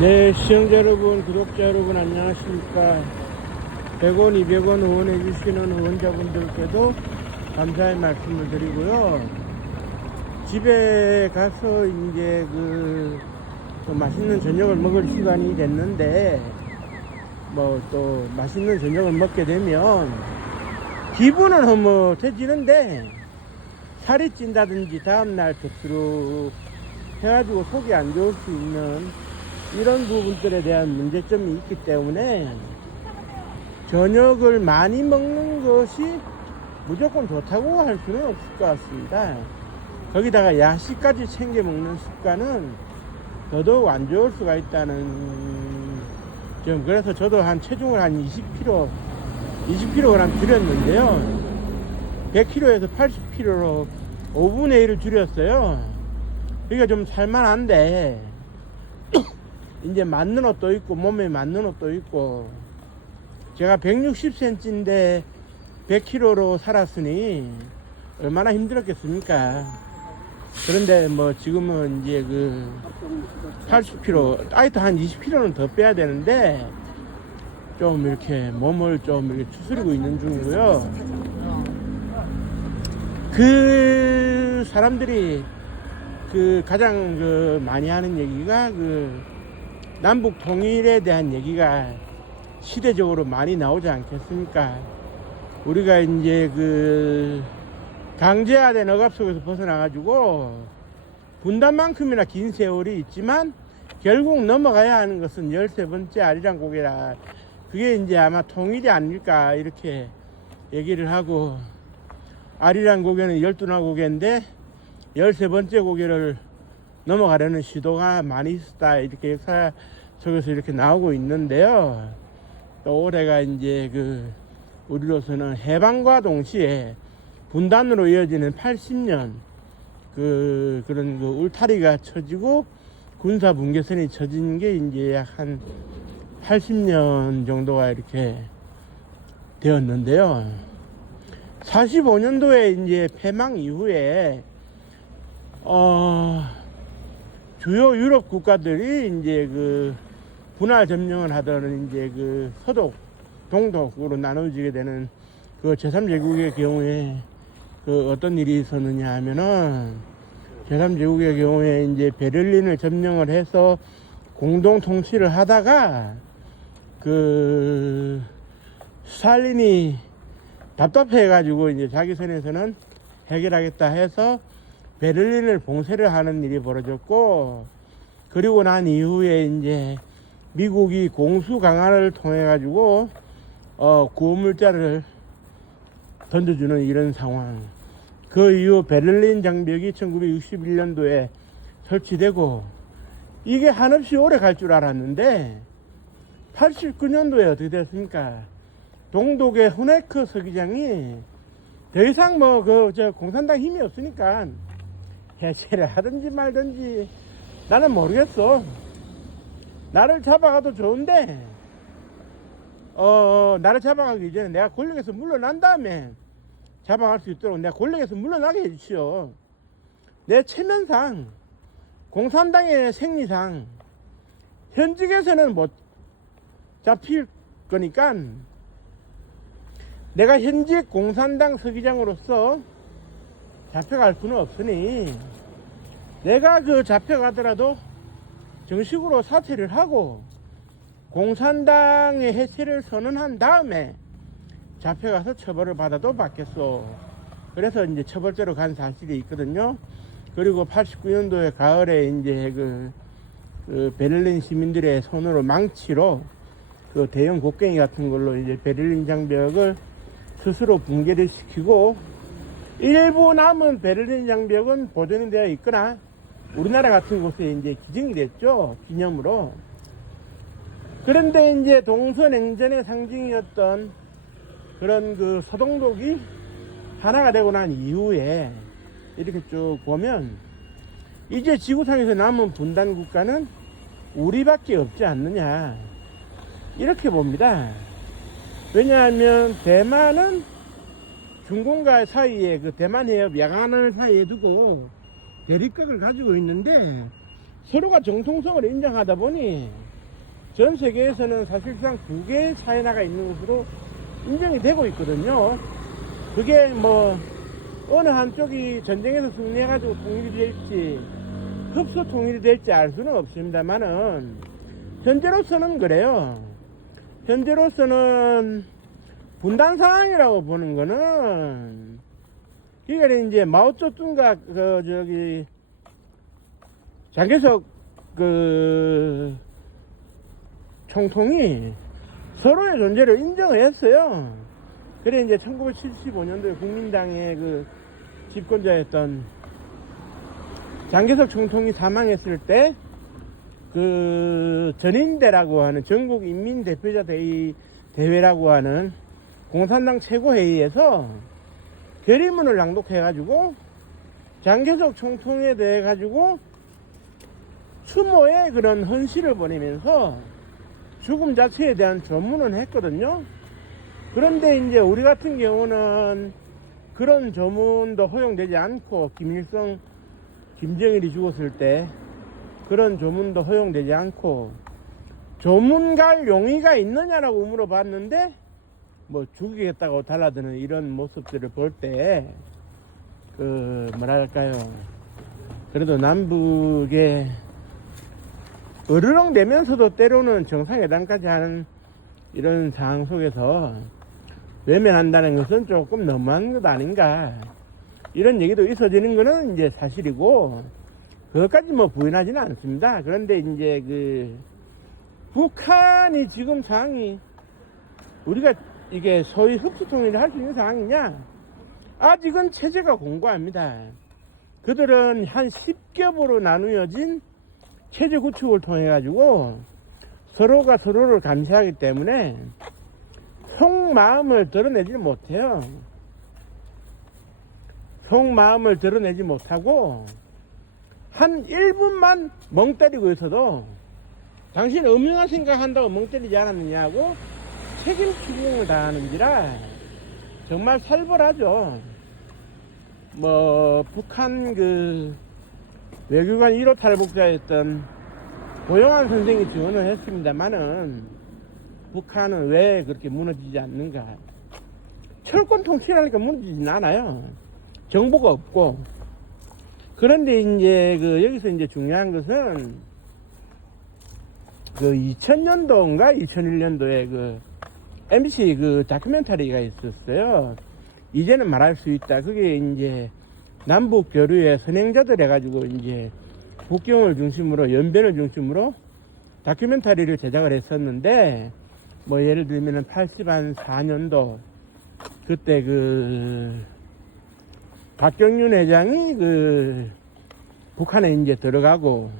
네, 시청자 여러분, 구독자 여러분, 안녕하십니까. 100원, 200원 후원해 주시는 후원자분들께도 감사의 말씀을 드리고요. 집에 가서 이제 좀 맛있는 저녁을 먹을 시간이 됐는데, 또 맛있는 저녁을 먹게 되면 기분은 흐뭇해지는데 살이 찐다든지 다음날 득수룩 해가지고 속이 안 좋을 수 있는 이런 부분들에 대한 문제점이 있기 때문에 저녁을 많이 먹는 것이 무조건 좋다고 할 수는 없을 것 같습니다. 거기다가 야식까지 챙겨 먹는 습관은 더더욱 안 좋을 수가 있다는 점. 그래서 저도 체중을 한 20kg 줄였는데요. 100kg에서 80kg로 5분의 1을 줄였어요. 그러니까 좀 살만한데 이제 맞는 옷도 있고 몸에 맞는 옷도 있고, 제가 160cm인데 100kg로 살았으니 얼마나 힘들었겠습니까. 그런데 지금은 이제 80kg, 아이도 한 20kg는 더 빼야 되는데 좀 이렇게 몸을 좀 이렇게 추스리고 있는 중이고요. 그 사람들이 가장 많이 하는 얘기가 남북 통일에 대한 얘기가 시대적으로 많이 나오지 않겠습니까? 우리가 이제 강제화된 억압 속에서 벗어나가지고 분단만큼이나 긴 세월이 있지만 결국 넘어가야 하는 것은 13번째 아리랑 고개라. 그게 이제 아마 통일이 아닐까 이렇게 얘기를 하고, 아리랑 고개는 12나 고개인데 13번째 고개를 넘어가려는 시도가 많이 있었다, 이렇게 역사 속에서 이렇게 나오고 있는데요. 또 올해가 이제 우리로서는 해방과 동시에 분단으로 이어지는 80년 그런 울타리가 쳐지고 군사 분계선이 쳐진 게 이제 약 한 80년 정도가 이렇게 되었는데요. 45년도에 이제 패망 이후에 주요 유럽 국가들이 이제 분할 점령을 하던 이제 서독, 동독으로 나눠지게 되는 제3제국의 경우에 어떤 일이 있었느냐 하면은, 제3제국의 경우에 이제 베를린을 점령을 해서 공동 통치를 하다가 스탈린이 답답해 가지고 이제 자기 선에서는 해결하겠다 해서 베를린을 봉쇄를 하는 일이 벌어졌고, 그리고 난 이후에 이제 미국이 공수 강화를 통해 가지고 구호물자를 던져주는 이런 상황. 그 이후 베를린 장벽이 1961년도에 설치되고, 이게 한없이 오래 갈 줄 알았는데 89년도에 어떻게 됐습니까? 동독의 호네크 서기장이 더 이상 공산당 힘이 없으니까 해체를 하든지 말든지 나는 모르겠어. 나를 잡아가도 좋은데 나를 잡아가기 전에 내가 권력에서 물러난 다음에 잡아갈 수 있도록 내가 권력에서 물러나게 해주시오. 내 체면상, 공산당의 생리상 현직에서는 못 잡힐 거니까 내가 현직 공산당 서기장으로서 잡혀갈 수는 없으니, 내가 잡혀가더라도 정식으로 사퇴를 하고 공산당의 해체를 선언한 다음에 잡혀가서 처벌을 받아도 받겠소. 그래서 이제 처벌대로 간 사실이 있거든요. 그리고 89년도에 가을에 이제 베를린 시민들의 손으로 망치로 대형 곡괭이 같은 걸로 이제 베를린 장벽을 스스로 붕괴를 시키고, 일부 남은 베를린 장벽은 보존이 되어 있거나 우리나라 같은 곳에 이제 기증이 됐죠, 기념으로. 그런데 이제 동서냉전의 상징이었던 그런 서동독이 하나가 되고 난 이후에 이렇게 쭉 보면 이제 지구상에서 남은 분단 국가는 우리밖에 없지 않느냐, 이렇게 봅니다. 왜냐하면 대만은 중공과 사이에 대만 해협 야간을 사이에 두고 대립각을 가지고 있는데 서로가 정통성을 인정하다 보니 전 세계에서는 사실상 두 개의 차이나가 있는 것으로 인정이 되고 있거든요. 그게 뭐 어느 한쪽이 전쟁에서 승리해가지고 통일이 될지 흡수 통일이 될지 알 수는 없습니다만은 현재로서는 그래요. 현재로서는 분단 상황이라고 보는 거는 이게 이제 마오쩌둥과 장개석 총통이 서로의 존재를 인정을 했어요. 그래 이제 1975년도에 국민당의 집권자였던 장개석 총통이 사망했을 때 전인대라고 하는 전국인민대표자 대회라고 하는 공산당 최고회의에서 결의문을 낭독해가지고 장개석 총통에 대해 가지고 추모의 그런 헌시를 보내면서 죽음 자체에 대한 조문을 했거든요. 그런데 이제 우리 같은 경우는 그런 조문도 허용되지 않고 김일성, 김정일이 죽었을 때 그런 조문도 허용되지 않고 조문갈 용의가 있느냐라고 물어봤는데 뭐 죽이겠다고 달라드는 이런 모습들을 볼 때 뭐랄까요, 그래도 남북에 으르렁 대면서도 때로는 정상회담까지 하는 이런 상황 속에서 외면한다는 것은 조금 너무한 것 아닌가, 이런 얘기도 있어지는 거는 이제 사실이고, 그것까지 뭐 부인하지는 않습니다. 그런데 이제 북한이 지금 상황이 우리가 이게 소위 흡수 통일을 할 수 있는 상황이냐? 아직은 체제가 공고합니다. 그들은 한 10겹으로 나누어진 체제 구축을 통해 가지고 서로가 서로를 감시하기 때문에 속마음을 드러내지 못해요. 속마음을 드러내지 못하고 한 1분만 멍 때리고 있어도 당신 음흉한 생각한다고 멍 때리지 않았느냐고 책임 추궁을 당하는지라 정말 살벌하죠. 뭐 북한 외교관 1호 탈북자였던 고영환 선생이 증언을 했습니다만은 북한은 왜 그렇게 무너지지 않는가? 철권 통치라니까 무너지진 않아요. 정보가 없고. 그런데 이제 여기서 이제 중요한 것은 2000년도인가 2001년도에 MBC 다큐멘터리가 있었어요. 이제는 말할 수 있다. 그게 이제 남북 교류의 선행자들 해가지고 이제 북경을 중심으로 연변을 중심으로 다큐멘터리를 제작을 했었는데, 뭐 예를 들면은 84년도 그때 박경윤 회장이 북한에 이제 들어가고,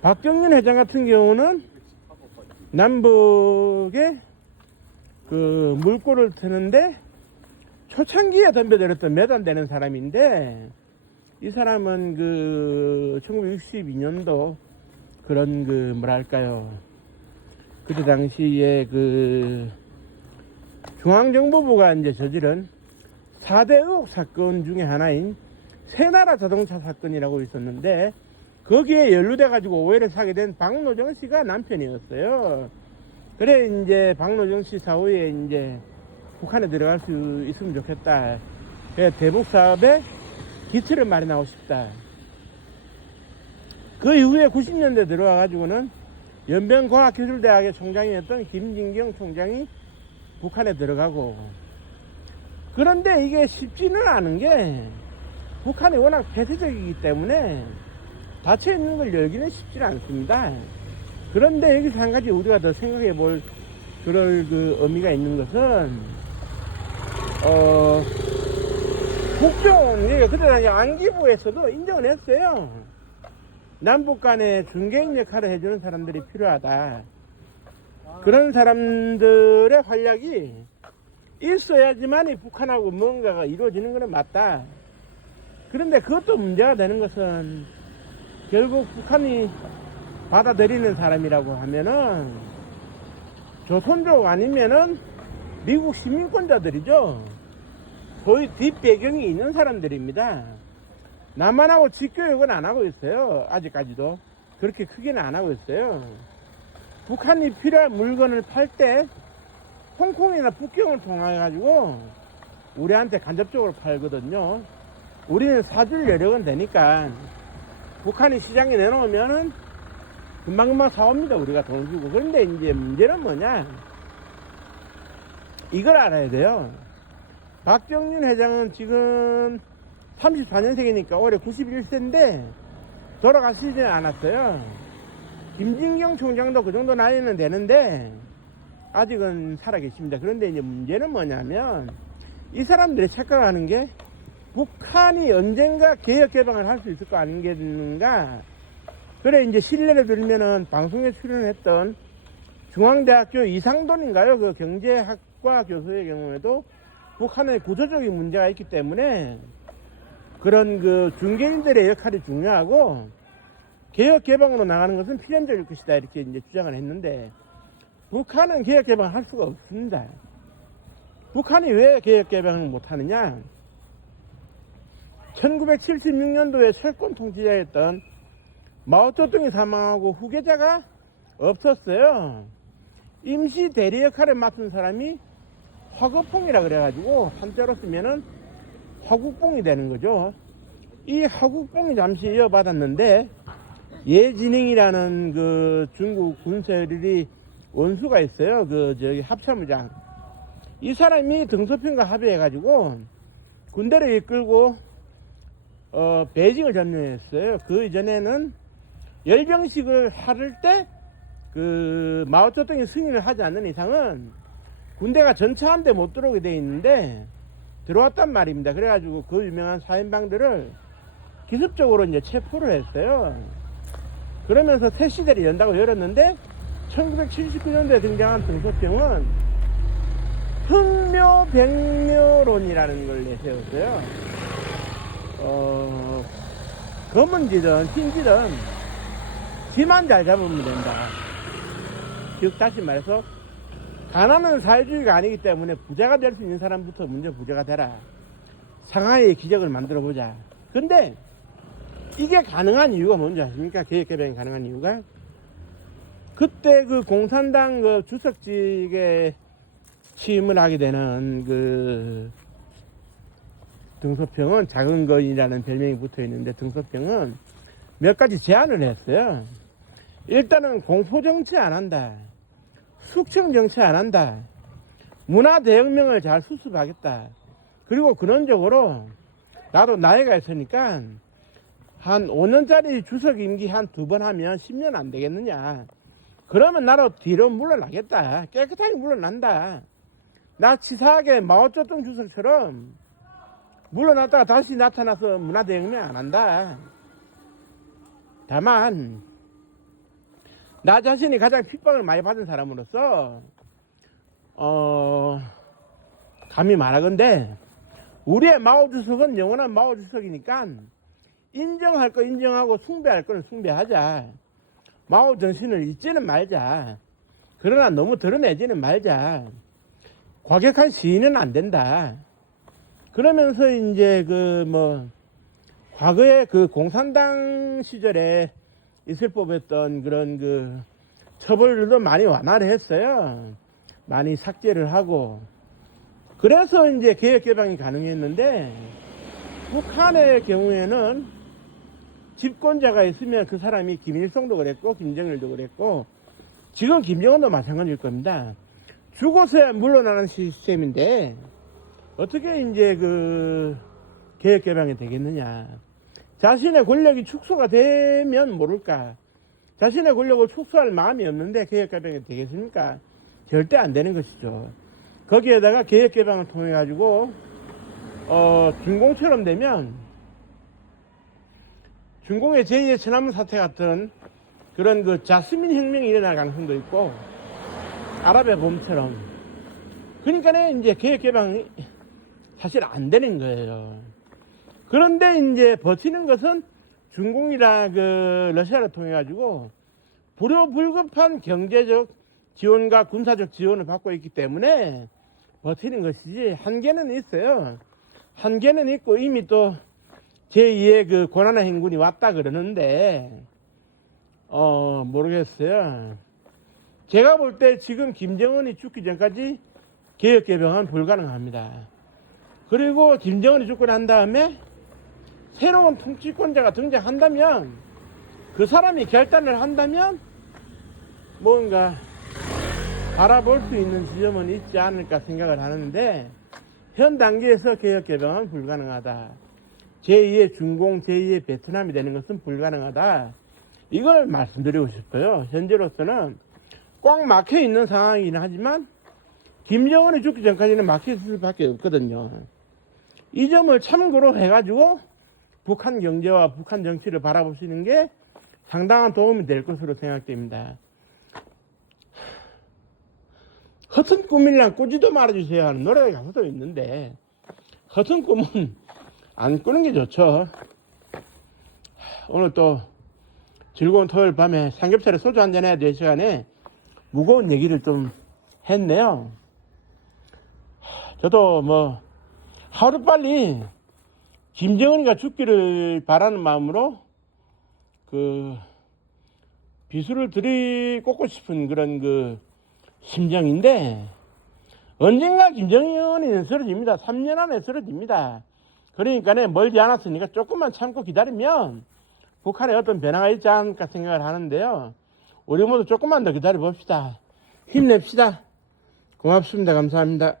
박경윤 회장 같은 경우는 남북에 물꼬를 트는데 초창기에 덤벼들었던 몇 안 되는 사람인데, 이 사람은 1962년도 그런 뭐랄까요, 그때 당시에 중앙정보부가 이제 저지른 4대 의혹 사건 중에 하나인 새나라 자동차 사건이라고 있었는데, 거기에 연루돼 가지고 오해를 사게 된 박노정 씨가 남편이었어요. 그래 이제 박노정 씨 사후에 이제 북한에 들어갈 수 있으면 좋겠다. 그래 대북 사업에 기틀을 마련하고 싶다. 그 이후에 90년대 들어와 가지고는 연변과학기술대학의 총장이었던 김진경 총장이 북한에 들어가고, 그런데 이게 쉽지는 않은 게 북한이 워낙 폐쇄적이기 때문에 닫혀 있는 걸 열기는 쉽지는 않습니다. 그런데 여기서 한 가지 우리가 더 생각해 볼 그럴 의미가 있는 것은, 북경, 그때 안기부에서도 인정을 했어요. 남북 간에 중개인 역할을 해주는 사람들이 필요하다. 그런 사람들의 활약이 있어야지만이 북한하고 뭔가가 이루어지는 것은 맞다. 그런데 그것도 문제가 되는 것은 결국 북한이 받아들이는 사람이라고 하면은 조선족 아니면은 미국 시민권자들이죠. 거의 뒷배경이 있는 사람들입니다. 남한하고 직교육은 안 하고 있어요. 아직까지도 그렇게 크게는 안 하고 있어요. 북한이 필요한 물건을 팔 때 홍콩이나 북경을 통해 가지고 우리한테 간접적으로 팔거든요. 우리는 사줄 여력은 되니까 북한이 시장에 내놓으면은 금방금방 사옵니다. 우리가 돈 주고. 그런데 이제 문제는 뭐냐, 이걸 알아야 돼요. 박정윤 회장은 지금 34년생이니까 올해 91세인데 돌아가시지 않았어요. 김진경 총장도 그 정도 나이는 되는데 아직은 살아계십니다. 그런데 이제 문제는 뭐냐면, 이 사람들이 착각하는 게 북한이 언젠가 개혁 개방을 할 수 있을 거 아닌가. 그래 이제 신뢰를 들면은 방송에 출연했던 중앙대학교 이상돈인가요? 그 경제학과 교수의 경우에도 북한의 구조적인 문제가 있기 때문에 그런 그 중개인들의 역할이 중요하고 개혁 개방으로 나가는 것은 필연적일 것이다, 이렇게 이제 주장을 했는데, 북한은 개혁 개방을 할 수가 없습니다. 북한이 왜 개혁 개방을 못하느냐? 1976년도에 철권 통치자였던 마오쩌둥이 사망하고 후계자가 없었어요. 임시 대리 역할을 맡은 사람이 화거뽕이라 그래가지고 한자로 쓰면은 화국뽕이 되는 거죠. 이 화국뽕이 잠시 이어받았는데, 예진행이라는 그 중국 군세력이 원수가 있어요. 그 저기 합참의장. 이 사람이 등소평과 합의해가지고 군대를 이끌고 베이징을 점령했어요. 그 이전에는 열병식을 하를 때 그 마오쩌둥이 승인을 하지 않는 이상은 군대가 전차한대 못 들어오게 돼 있는데 들어왔단 말입니다. 그래가지고 그 유명한 사인방들을 기습적으로 이제 체포를 했어요. 그러면서 새 시대를 연다고 열었는데 1979년도에 등장한 등소평은 흑묘백묘론이라는 걸 내세웠어요. 검은지든 흰지든 지만 잘 잡으면 된다. 즉 다시 말해서 가난은 사회주의가 아니기 때문에 부자가 될 수 있는 사람부터 먼저 부자가 되라. 상하이의 기적을 만들어 보자. 근데 이게 가능한 이유가 뭔지 아십니까? 개혁개방이 가능한 이유가, 그때 그 공산당 그 주석직에 취임을 하게 되는 그 등소평은, 작은 거인이라는 별명이 붙어 있는데 등소평은 몇 가지 제안을 했어요. 일단은 공포정치 안 한다. 숙청정치 안 한다. 문화대혁명을 잘 수습하겠다. 그리고 근원적으로 나도 나이가 있으니까 한 5년짜리 주석 임기 한 2번 하면 10년 안 되겠느냐. 그러면 나도 뒤로 물러나겠다. 깨끗하게 물러난다. 나 치사하게 마오쩌둥 주석처럼 물러났다가 다시 나타나서 문화대혁명 안 한다. 다만 나 자신이 가장 핍박을 많이 받은 사람으로서 감히 말하건대 우리의 마오 주석은 영원한 마오 주석이니까 인정할 거 인정하고 숭배할 거는 숭배하자. 마오 정신을 잊지는 말자. 그러나 너무 드러내지는 말자. 과격한 시인은 안 된다. 그러면서 이제 과거에 그 공산당 시절에 있을 법했던 그런 그 처벌들도 많이 완화를 했어요. 많이 삭제를 하고. 그래서 이제 개혁 개방이 가능했는데, 북한의 경우에는 집권자가 있으면 그 사람이 김일성도 그랬고 김정일도 그랬고 지금 김정은도 마찬가지일 겁니다. 죽어서야 물러나는 시스템인데 어떻게 이제 그 개혁 개방이 되겠느냐. 자신의 권력이 축소가 되면 모를까. 자신의 권력을 축소할 마음이 없는데 개혁 개방이 되겠습니까? 절대 안 되는 것이죠. 거기에다가 개혁 개방을 통해 가지고 중공처럼 되면 중공의 제2의 천안문 사태 같은 그런 그 자스민 혁명이 일어날 가능성도 있고, 아랍의 봄처럼. 그러니까 이제 개혁 개방이 사실 안 되는 거예요. 그런데 이제 버티는 것은 중공이나 그 러시아를 통해 가지고 불효불급한 경제적 지원과 군사적 지원을 받고 있기 때문에 버티는 것이지, 한계는 있어요. 한계는 있고 이미 또 제2의 그 고난의 행군이 왔다 그러는데 모르겠어요. 제가 볼 때 지금 김정은이 죽기 전까지 개혁 개방은 불가능합니다. 그리고 김정은이 죽고 난 다음에 새로운 통치권자가 등장한다면, 그 사람이 결단을 한다면 뭔가 바라볼 수 있는 지점은 있지 않을까 생각을 하는데, 현 단계에서 개혁 개방은 불가능하다. 제2의 중공, 제2의 베트남이 되는 것은 불가능하다. 이걸 말씀드리고 싶어요. 현재로서는 꽉 막혀 있는 상황이긴 하지만 김정은이 죽기 전까지는 막혀 있을 수밖에 없거든요. 이 점을 참고로 해가지고 북한 경제와 북한 정치를 바라보시는 게 상당한 도움이 될 것으로 생각됩니다. 허튼 꿈이랑 꾸지도 말아주세요 하는 노래 가사도 있는데, 허튼 꿈은 안 꾸는 게 좋죠. 오늘 또 즐거운 토요일 밤에 삼겹살에 소주 한잔 해야 될 시간에 무거운 얘기를 좀 했네요. 저도 뭐 하루빨리 김정은이가 죽기를 바라는 마음으로 그 비수를 들이꽂고 싶은 그런 그 심정인데, 언젠가 김정은이는 쓰러집니다. 3년 안에 쓰러집니다. 그러니까 멀지 않았으니까 조금만 참고 기다리면 북한에 어떤 변화가 있지 않을까 생각을 하는데요. 우리 모두 조금만 더 기다려 봅시다. 힘냅시다. 고맙습니다. 감사합니다.